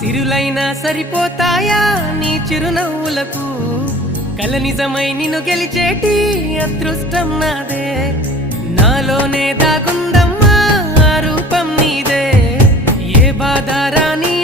సిరులైనా సరిపోతాయా నీ చిరునవ్వులకు కల నిజమై నిన్ను గెలిచేటి అదృష్టం నాదే నాలోనే దాగుందమ్మా ఆ రూపం నీదే ఏ బాధ రాని